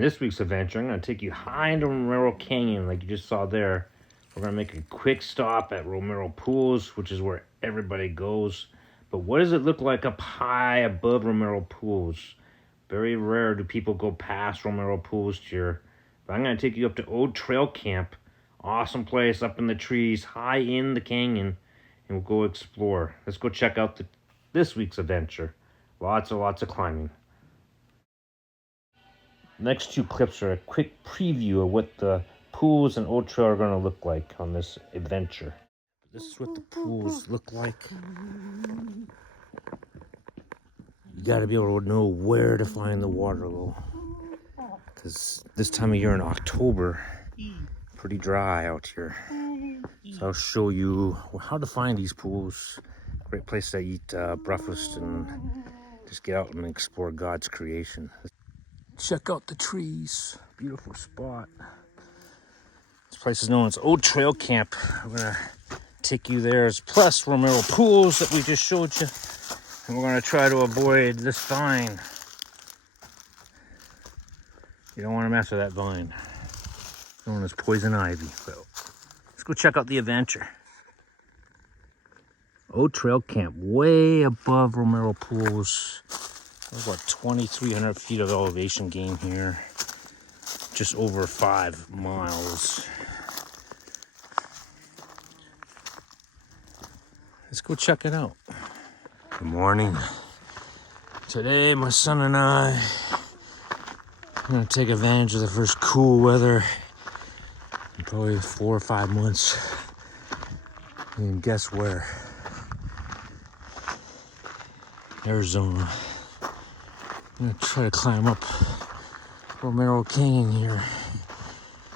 In this week's adventure, I'm going to take you high into Romero Canyon like you just saw there. We're going to make a quick stop at Romero Pools, which is where everybody goes. But what does it look like up high above Romero Pools? Very rare do people go past Romero Pools here. But I'm going to take you up to Old Trail Camp. Awesome place up in the trees, high in the canyon. And we'll go explore. Let's go check out this week's adventure. Lots of climbing. Next two clips are a quick preview of what the pools and Old Trail are going to look like on this adventure. This is what the pools look like. You got to be able to know where to find the water though, because this time of year in October, pretty dry out here. So I'll show you how to find these pools. Great place to eat breakfast and just get out and explore God's creation. Check out the trees. Beautiful spot. This place is known as Old Trail Camp. I'm gonna take you there, plus Romero Pools that we just showed you. And we're gonna try to avoid this vine. You don't want to mess with that vine. It's known as poison ivy. So let's go check out the adventure. Old Trail Camp, way above Romero Pools. There's about 2,300 feet of elevation gain here. Just over 5 miles. Let's go check it out. Good morning. Today, my son and I are gonna take advantage of the first cool weather in probably 4 or 5 months. And guess where? Arizona. I'm gonna try to climb up Romero Canyon here.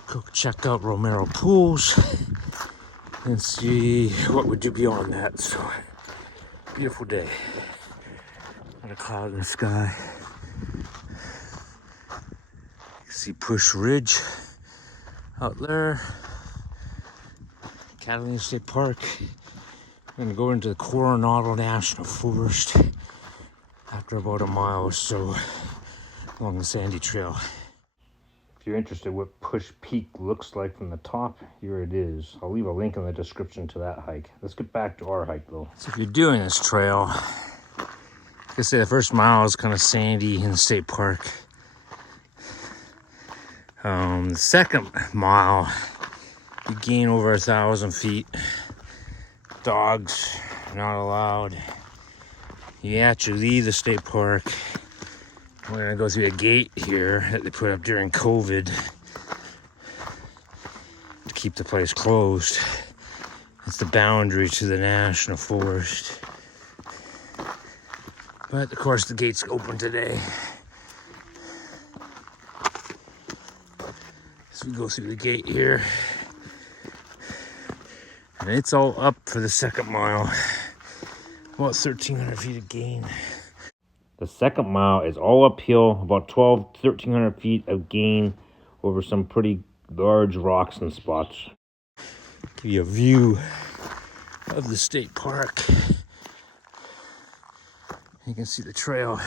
Go check out Romero Pools and see what we do beyond that. So, beautiful day. Not a cloud in the sky. You can see Pusch Ridge out there. Catalina State Park. I'm gonna go into the Coronado National Forest after about a mile or so along the sandy trail. If you're interested in what Pusch Peak looks like from the top, here it is. I'll leave a link in the description to that hike. Let's get back to our hike though. So if you're doing this trail, like I say, the first mile is kind of sandy in the state park. The second mile, you gain over 1,000 feet. Dogs not allowed. You actually leave the state park. We're gonna go through a gate here that they put up during COVID to keep the place closed. It's the boundary to the national forest. But of course the gate's open today. So we go through the gate here. And it's all up for the second mile. About 1,300 feet of gain. The second mile is all uphill, about 1,300 feet of gain over some pretty large rocks and spots. Give you a view of the state park. You can see the trail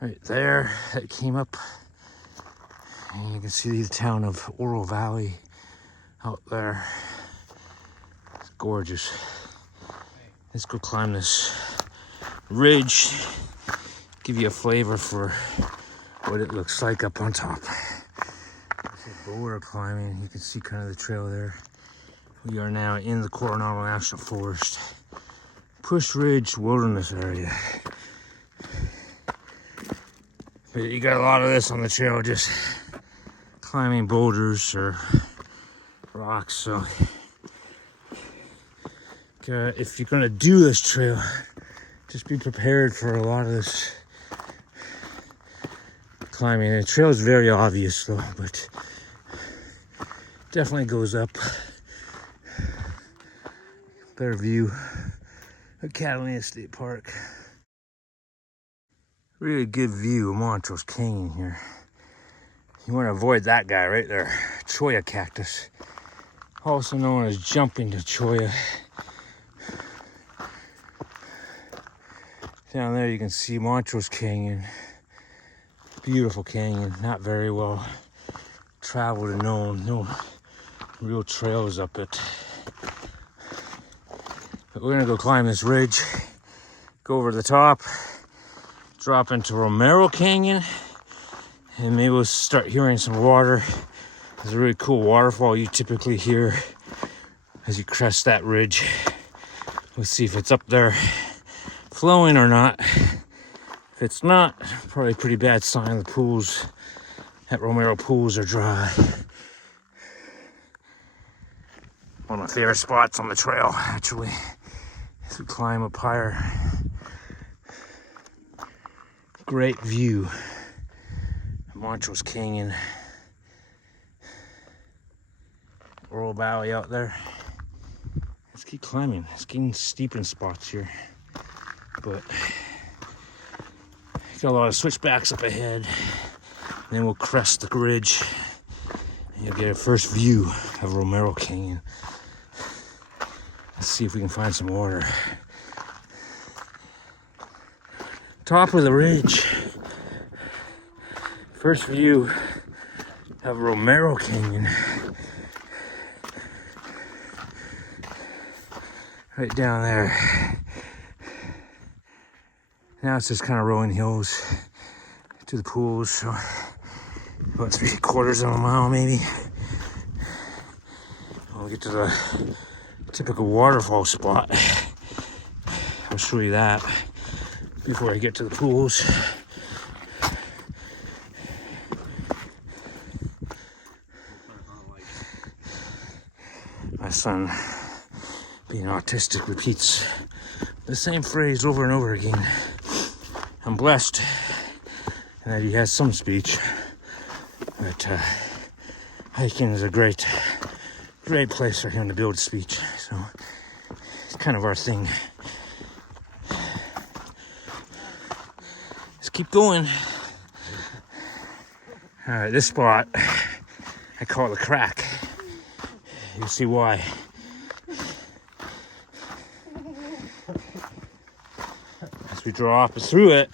right there that came up. And you can see the town of Oro Valley out there. It's gorgeous. Let's go climb this ridge, give you a flavor for what it looks like up on top. Boulder climbing, you can see kind of the trail there. We are now in the Coronado National Forest, Pusch Ridge Wilderness area. But you got a lot of this on the trail, just climbing boulders or rocks, so if you're gonna do this trail, just be prepared for a lot of this climbing. The trail is very obvious though, but definitely goes up. Better view of Catalina State Park. Really good view of Montrose Canyon here. You want to avoid that guy right there, Cholla cactus, also known as jumping to Cholla. Down there you can see Montrose Canyon. Beautiful canyon, not very well traveled and known. No real trails up it. But we're gonna go climb this ridge, go over the top, drop into Romero Canyon, and maybe we'll start hearing some water. There's a really cool waterfall you typically hear as you crest that ridge. We'll see if it's up there flowing or not. If it's not, probably a pretty bad sign the pools at Romero Pools are dry. One of my favorite spots on the trail, actually, as we climb up higher. Great view of Montrose Canyon. Royal Valley out there. Let's keep climbing. It's getting steep in spots here, but got a lot of switchbacks up ahead. And then we'll crest the ridge and you'll get a first view of Romero Canyon. Let's see if we can find some water. Top of the ridge. First view of Romero Canyon. Right down there. Now it's just kind of rolling hills to the pools. So about 3/4 of a mile maybe. When we get to the typical waterfall spot, I'll show you that before I get to the pools. My son, being autistic, repeats the same phrase over and over again. I'm blessed in that he has some speech, but hiking is a great place for him to build speech. So it's kind of our thing. Let's keep going. All right, this spot, I call it the crack. You'll see why. As we drop through it,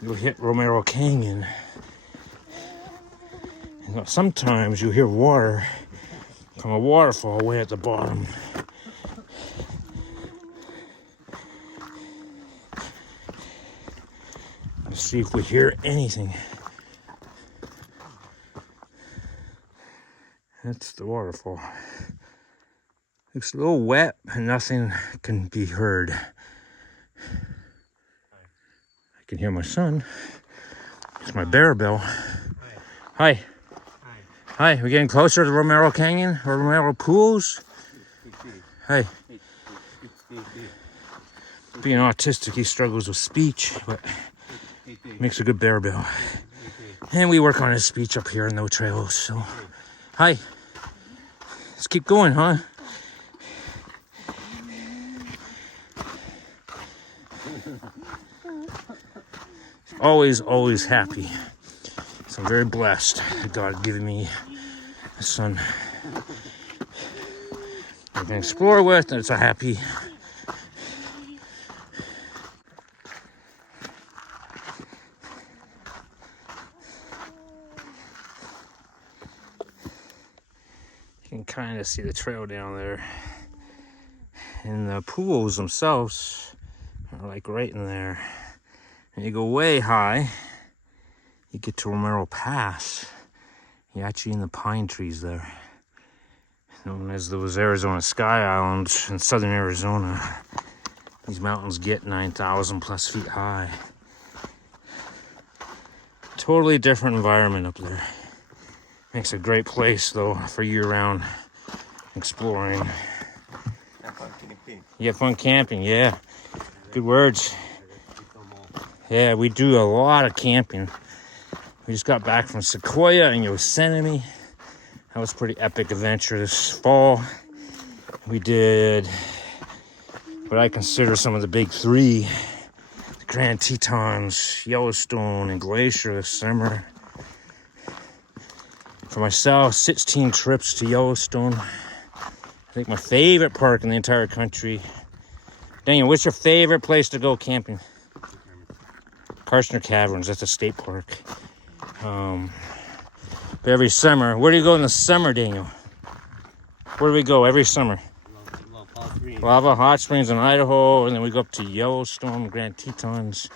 you'll hit Romero Canyon. And sometimes you'll hear water from a waterfall way at the bottom. Let's see if we hear anything. That's the waterfall. Looks a little wet and nothing can be heard. I can hear my son. It's my bear bell. Hi. Hi, we're getting closer to Romero Canyon or Romero Pools. Hi. Being autistic, he struggles with speech, but makes a good bear bell. And we work on his speech up here in no trails, so. Hi. Let's keep going, huh? Always happy. So I'm very blessed that God given me a son I can explore with, and it's a happy. You can kind of see the trail down there. And the pools themselves are like right in there. And you go way high, you get to Romero Pass. You're actually in the pine trees there, known as those Arizona Sky Islands in southern Arizona. These mountains get 9,000 plus feet high. Totally different environment up there. Makes a great place though for year-round exploring. You have fun camping, yeah. Good words. Yeah, we do a lot of camping. We just got back from Sequoia and Yosemite. That was a pretty epic adventure this fall. We did what I consider some of the big three. The Grand Tetons, Yellowstone, and Glacier this summer. For myself, 16 trips to Yellowstone. I think my favorite park in the entire country. Daniel, what's your favorite place to go camping? Karstner Caverns, that's a state park. Every summer, where do you go in the summer, Daniel? Where do we go every summer? Lava Hot Springs in Idaho, and then we go up to Yellowstone, Grand Tetons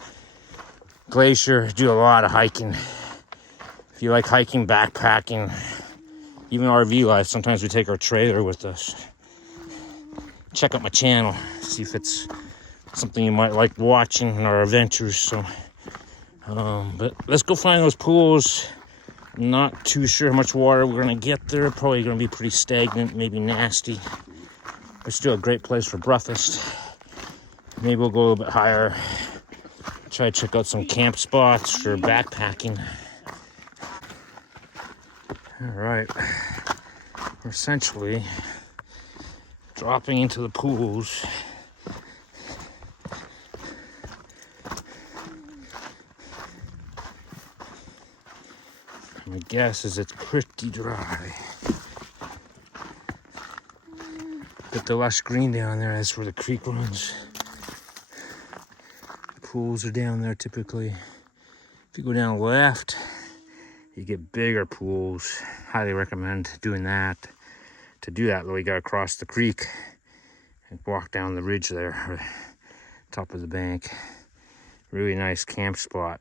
Glacier. Do a lot of hiking. If you like hiking, backpacking, even RV life, sometimes we take our trailer with us. Check out my channel, see if it's something you might like watching in our adventures. So, but let's go find those pools. I'm not too sure how much water we're gonna get there. Probably gonna be pretty stagnant, maybe nasty. But still a great place for breakfast. Maybe we'll go a little bit higher. Try to check out some camp spots for backpacking. All right, we're essentially dropping into the pools. My guess is it's pretty dry. But the lush green down there, that's where the creek runs. The pools are down there typically. If you go down left, you get bigger pools. Highly recommend doing that. To do that, though, you gotta cross the creek and walk down the ridge there, or top of the bank. Really nice camp spot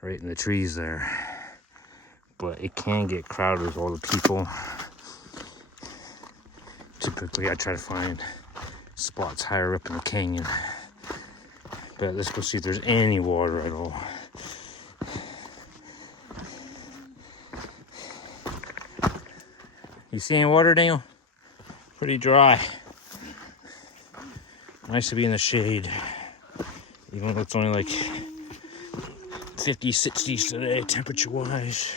right in the trees there. But it can get crowded with all the people. Typically, I try to find spots higher up in the canyon. But let's go see if there's any water at all. You see any water, Daniel? Pretty dry. Nice to be in the shade. Even though it's only like 50s, 60s today, temperature-wise.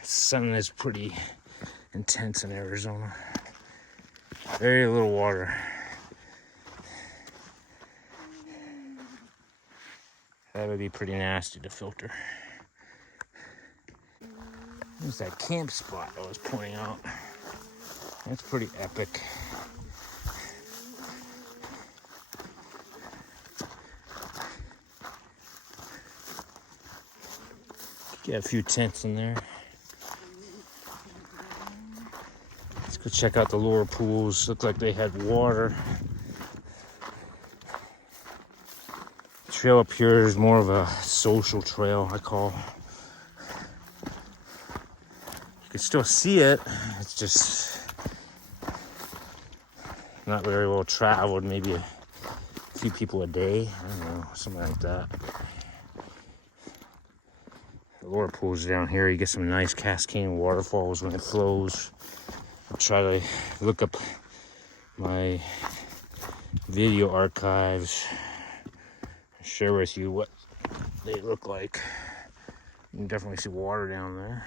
The sun is pretty intense in Arizona. Very little water. That would be pretty nasty to filter. There's that camp spot I was pointing out. That's pretty epic. Get a few tents in there. Let's go check out the lower pools. Looked like they had water. The trail up here is more of a social trail, I call. You can still see it. It's just not very well traveled. Maybe a few people a day. I don't know, something like that. The lower pools down here, you get some nice cascading waterfalls when it flows. I'll try to look up my video archives, share with you what they look like. You can definitely see water down there.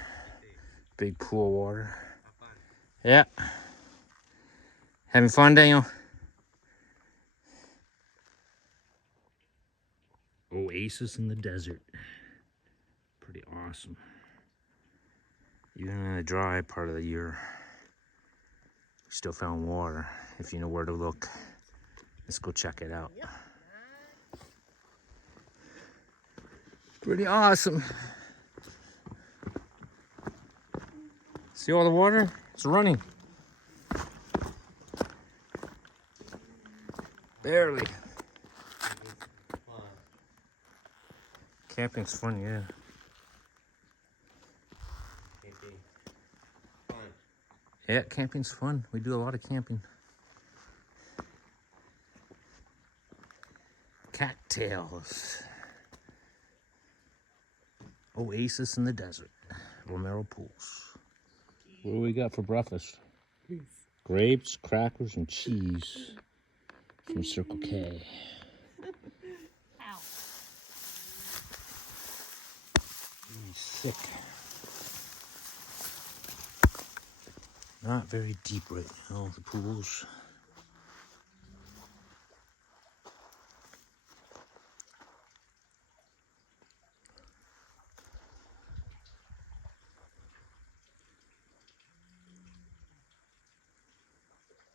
Big pool of water. Yeah. Having fun, Daniel? Oasis in the desert. Pretty awesome. Even in the dry part of the year, we still found water if you know where to look. Let's go check it out. Pretty awesome. See all the water? It's running. Barely. Camping's fun, yeah. Yeah, camping's fun. We do a lot of camping. Cattails. Oasis in the desert. Romero Pools. What do we got for breakfast? Grapes, crackers, and cheese from Circle K. He's sick. Not very deep right now, the pools.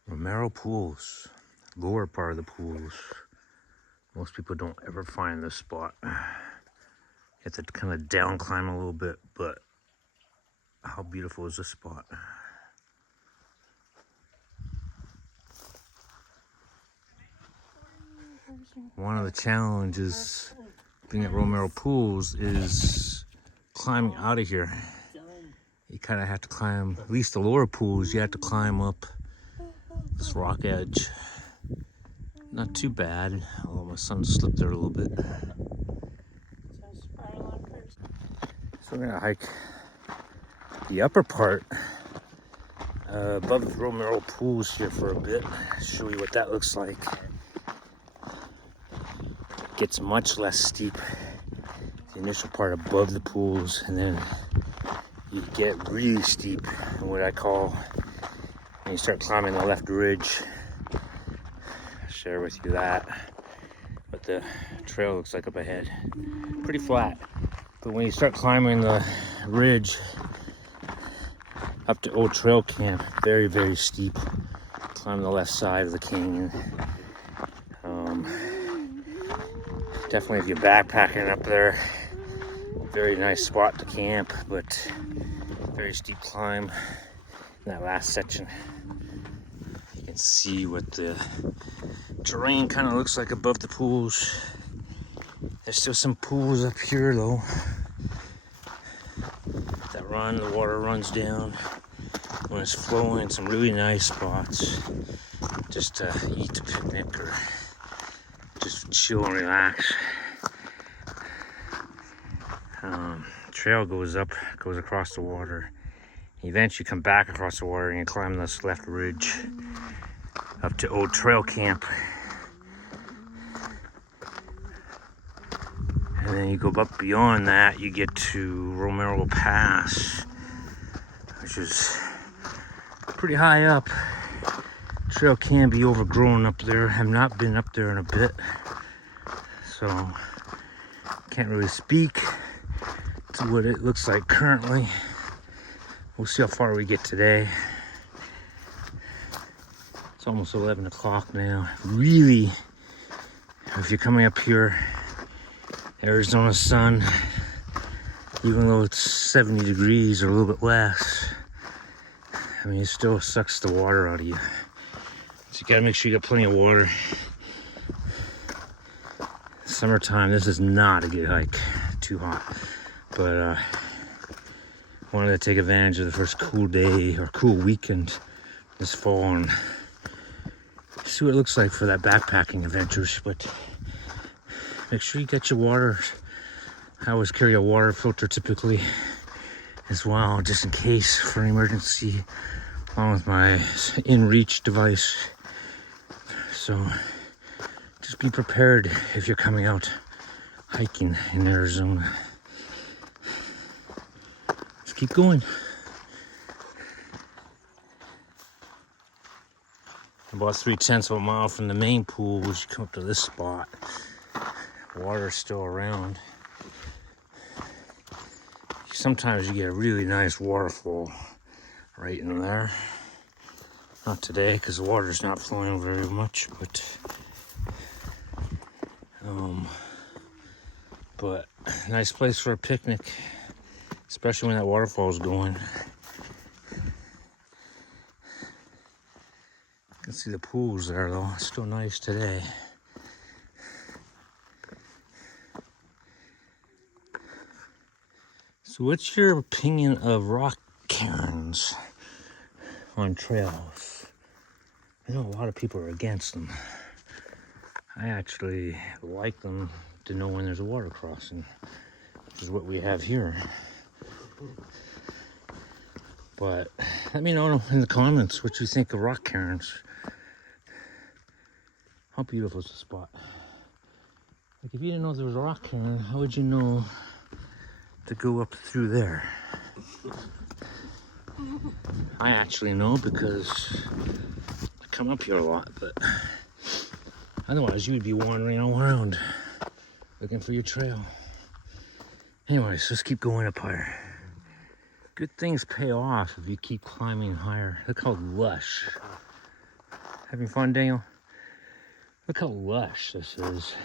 Romero Pools, lower part of the pools. Most people don't ever find this spot. You have to kind of down climb a little bit, but how beautiful is this spot? One of the challenges being at Romero Pools is climbing out of here. You kind of have to climb, at least the lower pools, you have to climb up this rock edge. Not too bad, although my son slipped there a little bit. So we're gonna hike the upper part above the Romero Pools here for a bit. Show you what that looks like. It gets much less steep. The initial part above the pools, and then you get really steep, what I call, when you start climbing the left ridge. I'll share with you that. What the trail looks like up ahead. Pretty flat. But when you start climbing the ridge up to Old Trail Camp, very, very steep. Climb the left side of the canyon. Definitely if you're backpacking up there, very nice spot to camp, but very steep climb in that last section. You can see what the terrain kind of looks like above the pools. There's still some pools up here though that run, the water runs down when it's flowing. Some really nice spots just to eat, to picnic, or just chill and relax. Trail goes up, goes across the water. You eventually come back across the water and you climb this left ridge up to Old Trail Camp. And then you go up beyond that, you get to Romero Pass, which is pretty high up. Trail can be overgrown up there. Have not been up there in a bit, so can't really speak to what it looks like currently. We'll see how far we get today. It's almost 11 o'clock now. Really, if you're coming up here, Arizona sun, even though it's 70 degrees or a little bit less, I mean, it still sucks the water out of you. So you gotta make sure you got plenty of water. Summertime, this is not a good hike. Too hot. But wanted to take advantage of the first cool day or cool weekend this fall and see what it looks like for that backpacking adventures. But make sure you get your water. I always carry a water filter typically as well, just in case for an emergency, along with my in-reach device. So just be prepared if you're coming out hiking in Arizona. Let's keep going. About 3/10 of a mile from the main pool, we should come up to this spot. Water's still around. Sometimes you get a really nice waterfall right in there. Not today because the water's not flowing very much, but nice place for a picnic, especially when that waterfall's going. You can see the pools there though. It's still nice today. So what's your opinion of rock cairns on trails? I know a lot of people are against them. I actually like them to know when there's a water crossing, which is what we have here. But let me know in the comments what you think of rock cairns. How beautiful is the spot? Like if you didn't know there was a rock cairn, how would you know to go up through there? I actually know because I come up here a lot, but otherwise you would be wandering all around looking for your trail. Anyways, let's keep going up higher. Good things pay off if you keep climbing higher. Look how lush. Having fun, Daniel? Look how lush this is.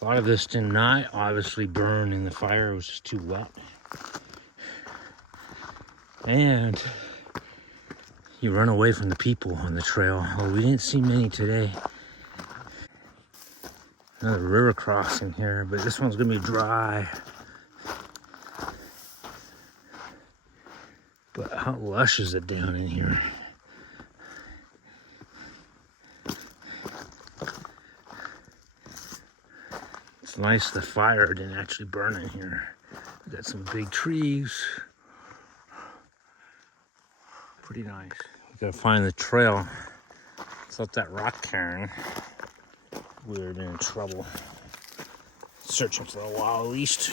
A lot of this did not obviously burn in the fire. It was just too wet. And you run away from the people on the trail. Well, we didn't see many today. Another river crossing here, but this one's gonna be dry. But how lush is it down in here? It's nice the fire didn't actually burn in here. We got some big trees. Pretty nice. We gotta find the trail. It's up that rock cairn. We're in trouble. Searching for a while at least.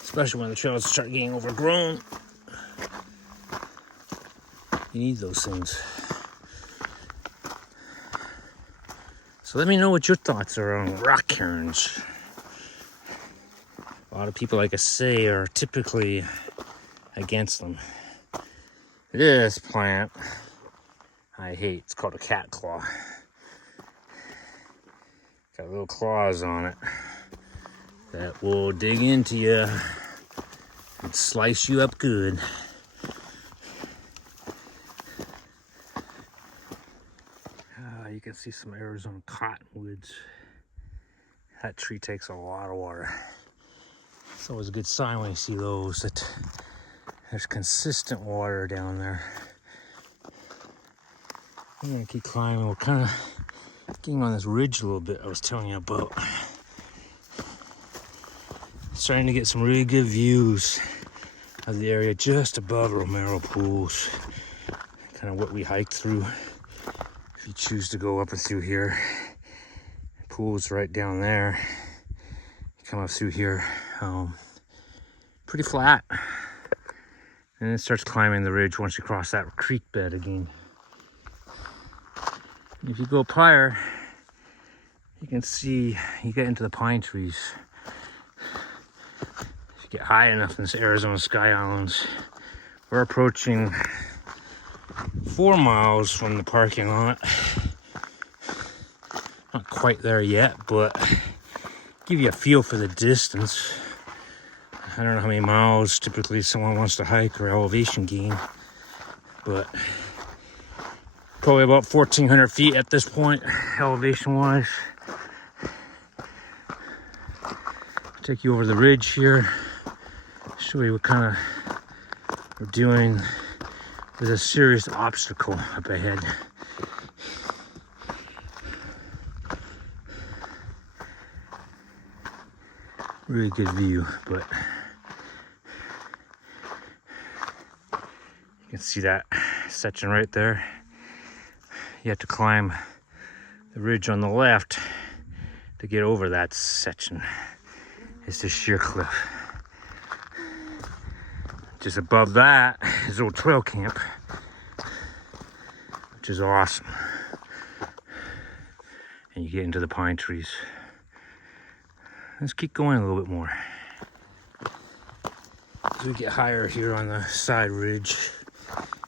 Especially when the trails start getting overgrown. You need those things. So let me know what your thoughts are on rock cairns. A lot of people, like I say, are typically against them. This plant, I hate. It's called a cat claw. Got little claws on it that will dig into you and slice you up good. You can see some Arizona cottonwoods. That tree takes a lot of water. It's always a good sign when you see those, that there's consistent water down there. I'm gonna keep climbing. We're kind of getting on this ridge a little bit I was telling you about. Starting to get some really good views of the area just above Romero Pools. Kind of what we hiked through. If you choose to go up and through here, Pools right down there. You come up through here, pretty flat. And it starts climbing the ridge once you cross that creek bed again. If you go up higher, you can see you get into the pine trees. If you get high enough in this Arizona Sky Islands, we're approaching 4 miles from the parking lot. Not quite there yet, but give you a feel for the distance. I don't know how many miles typically someone wants to hike or elevation gain, but probably about 1,400 feet at this point, elevation wise. Take you over the ridge here, show you what kind of we're doing. There's a serious obstacle up ahead. Really good view, but you can see that section right there. You have to climb the ridge on the left to get over that section. It's the sheer cliff. Just above that is old trail camp, which is awesome. And you get into the pine trees. Let's keep going a little bit more. As we get higher here on the side ridge,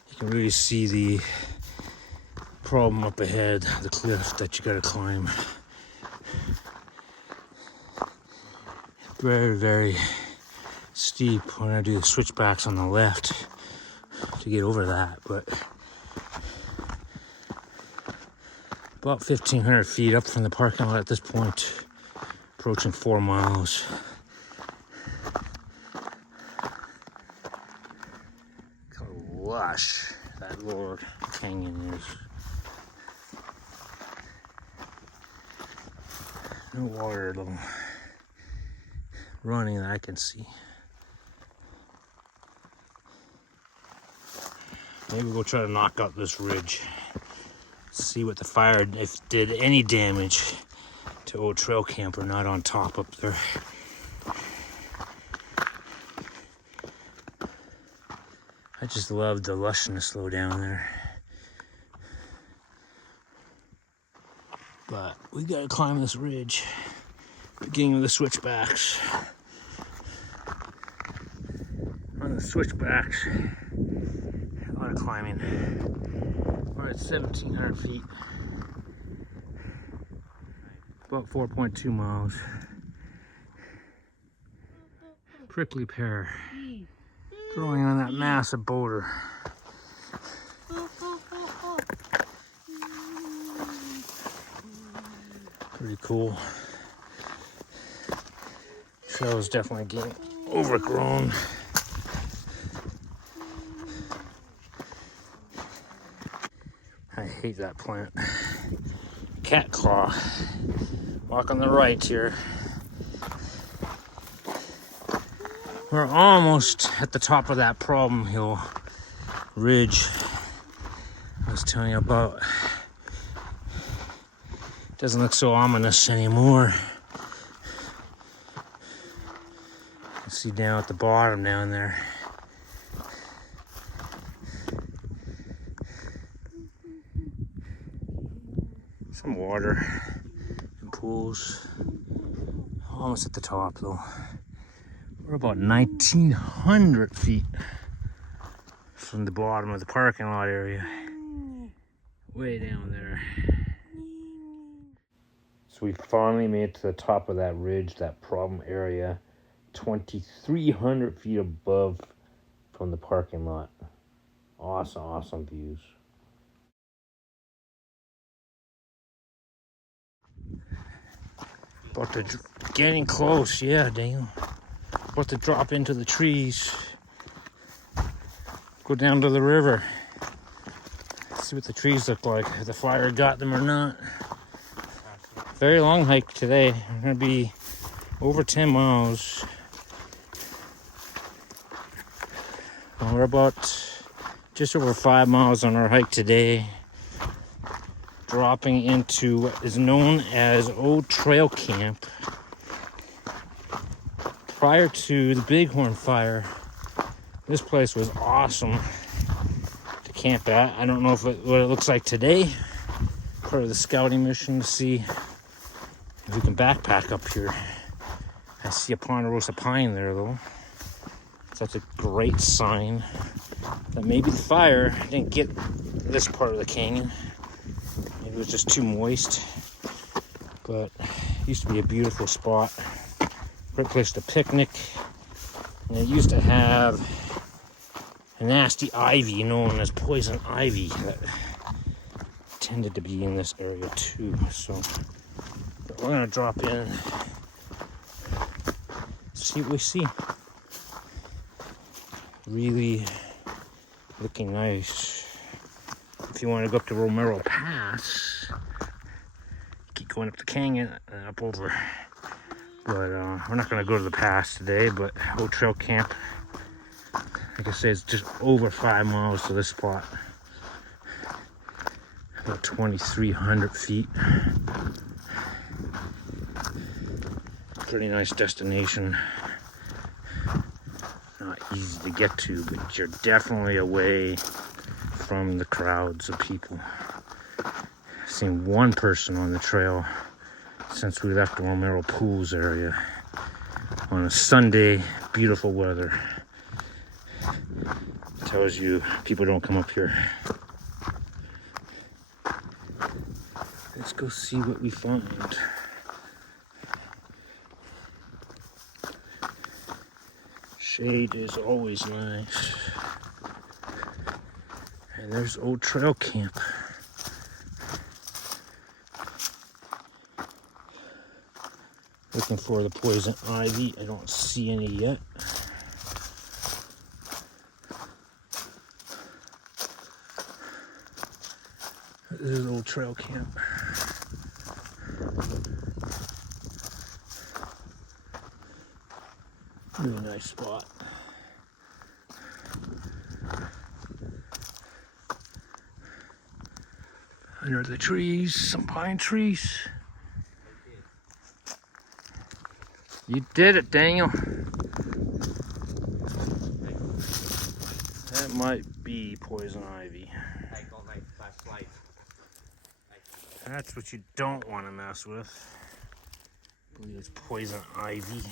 you can really see the problem up ahead, the cliff that you gotta climb. Very, very steep. We're gonna do the switchbacks on the left to get over that, but about 1,500 feet up from the parking lot at this point, approaching 4 miles. Look how lush that Romero Canyon is. No water though, running that I can see. Maybe we'll try to knock out this ridge. See what the fire, if it did any damage to old trail camp or not on top up there. I just love the lushness low down there. But we gotta climb this ridge, beginning of the switchbacks. On the switchbacks, a lot of climbing. We're at 1,700 feet. About 4.2 miles. Prickly pear growing on that massive boulder. Pretty cool. Trail's definitely getting overgrown. I hate that plant. Cat claw. Walk on the right here. We're almost at the top of that problem hill ridge I was telling you about. Doesn't look so ominous anymore. You see down at the bottom down there. Some water and pools. Almost at the top though. We're about 1,900 feet from the bottom of the parking lot area. Way down there. So we finally made it to the top of that ridge, that problem area. 2,300 feet above from the parking lot. Awesome, awesome views. About to, getting close, yeah, damn. About to drop into the trees. Go down to the river. See what the trees look like, if the fire got them or not. Very long hike today. We're gonna be over 10 miles. We're about just over 5 miles on our hike today. Dropping into what is known as Old Trail Camp. Prior to the Bighorn fire, this place was awesome to camp at. I don't know what it looks like today. Part of the scouting mission to see if we can backpack up here. I see a ponderosa pine there though. So that's a great sign that maybe the fire didn't get this part of the canyon. Maybe it was just too moist. But it used to be a beautiful spot. Great place to picnic. And it used to have a nasty ivy known as poison ivy that tended to be in this area too. So we're gonna drop in, see what we see. Really looking nice. If you want to go up to Romero Pass, keep going up the canyon and up over. But we're not going to go to the pass today, but Old Trail Camp, like I say, it's just over 5 miles to this spot. About 2,300 feet. Pretty nice destination. Not easy to get to, but you're definitely away from the crowds of people. I've seen one person on the trail since we left the Romero Pools area on a Sunday, beautiful weather. Tells you people don't come up here. Let's go see what we find. Shade is always nice. And there's Old Trail Camp. Looking for the poison ivy. I don't see any yet. This is Old Trail Camp. Really nice spot. Under the trees, some pine trees. You did it, Daniel. That might be poison ivy. That's what you don't want to mess with. I believe it's poison ivy.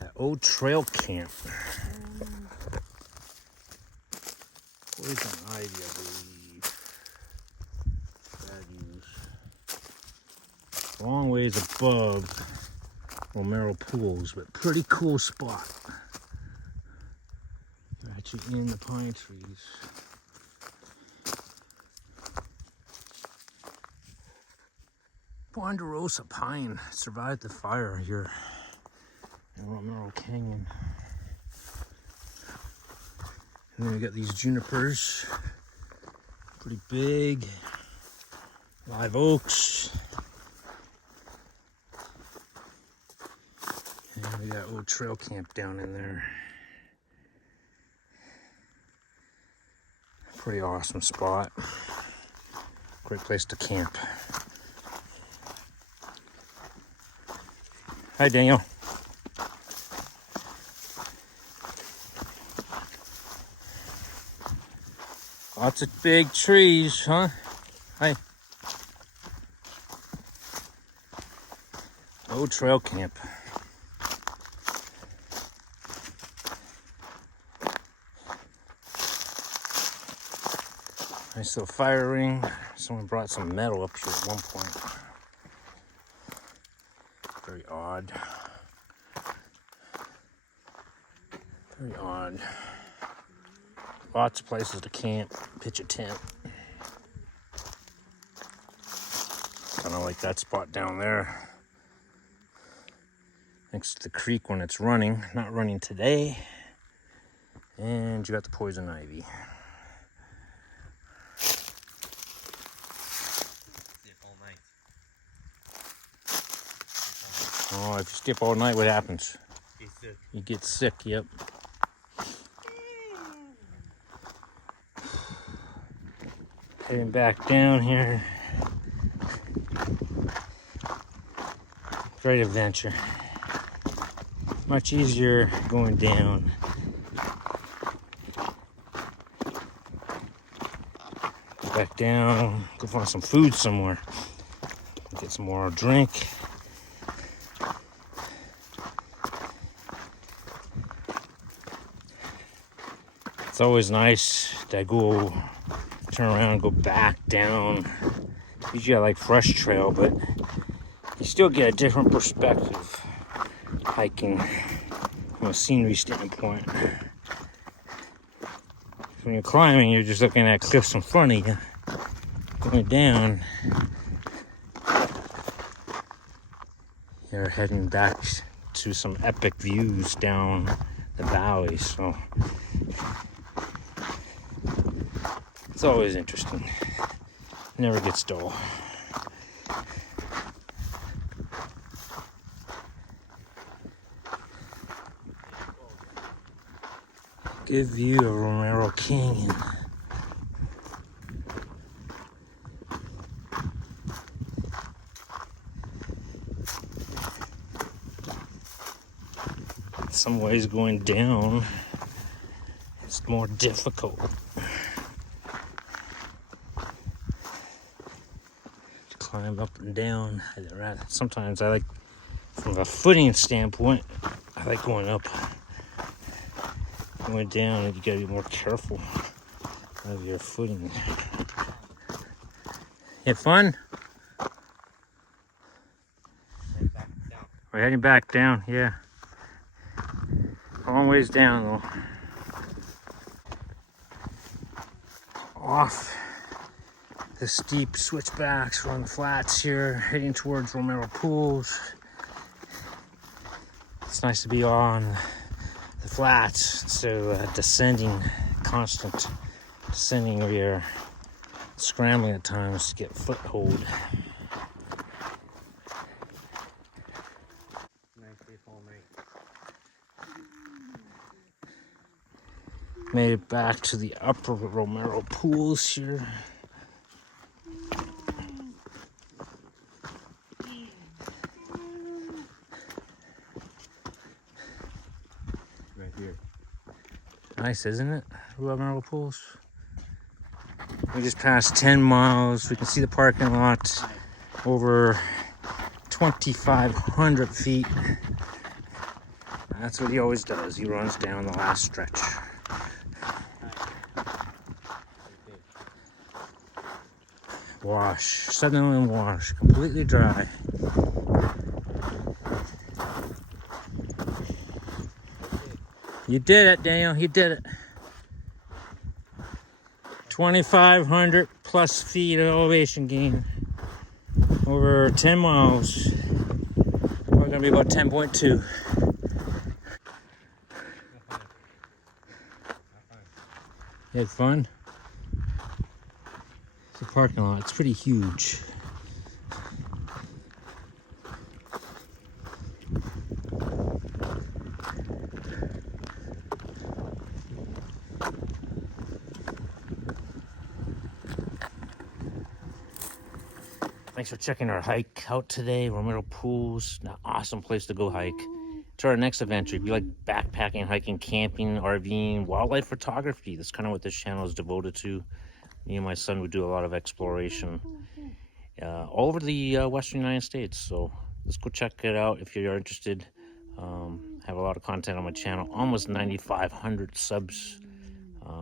That Old Trail Camp. Poison ivy, I believe. Long ways above Romero Pools, but pretty cool spot. You're actually in the pine trees. Ponderosa pine survived the fire here in Romero Canyon. And then we got these junipers, pretty big, live oaks. And we got a little trail camp down in there. Pretty awesome spot. Great place to camp. Hi, Daniel. Lots of big trees, huh? Hi. Old trail camp. Nice little fire ring. Someone brought some metal up here at one point. Very odd. Very odd. Lots of places to camp, pitch a tent. Kind of like that spot down there. Next to the creek when it's running. Not running today. And you got the poison ivy. Oh, if you skip all night, what happens? You get sick, yep. Heading back down here. Great adventure. Much easier going down. Back down, go find some food somewhere. Get some more drink. It's always nice to go turn around and go back down. Usually I like fresh trail, but you still get a different perspective hiking from a scenery standpoint. When you're climbing, you're just looking at cliffs in front of you. Going down, you're heading back to some epic views down the valley, so it's always interesting. Never gets dull. Good view of Romero Canyon. In some ways going down, it's more difficult. To climb up and down. Sometimes I like, from a footing standpoint, I like going up. Going down, you gotta be more careful of your footing. You had fun? We're heading back down, yeah. A long ways down though. Off the steep switchbacks, we're on the flats here, heading towards Romero Pools. It's nice to be on the flats, so descending, constant descending where you're scrambling at times to get foothold. Made it back to the upper Romero Pools here. Right here. Nice, isn't it? Romero Pools. We just passed 10 miles. We can see the parking lot over 2,500 feet. That's what he always does. He runs down the last stretch. Wash, Sutherland Wash, completely dry. You did it, Daniel, you did it. 2,500 plus feet of elevation gain over 10 miles. We're gonna be about 10.2. You had fun? It's a parking lot, it's pretty huge. Thanks for checking our hike out today. Romero Pools, an awesome place to go hike. To our next adventure, if you like backpacking, hiking, camping, RVing, wildlife photography, that's kind of what this channel is devoted to. Me and my son would do a lot of exploration all over the western United States. So let's go check it out if you're interested. Have a lot of content on my channel, almost 9,500 subs.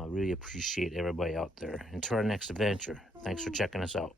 Really appreciate everybody out there. And to our next adventure, thanks for checking us out.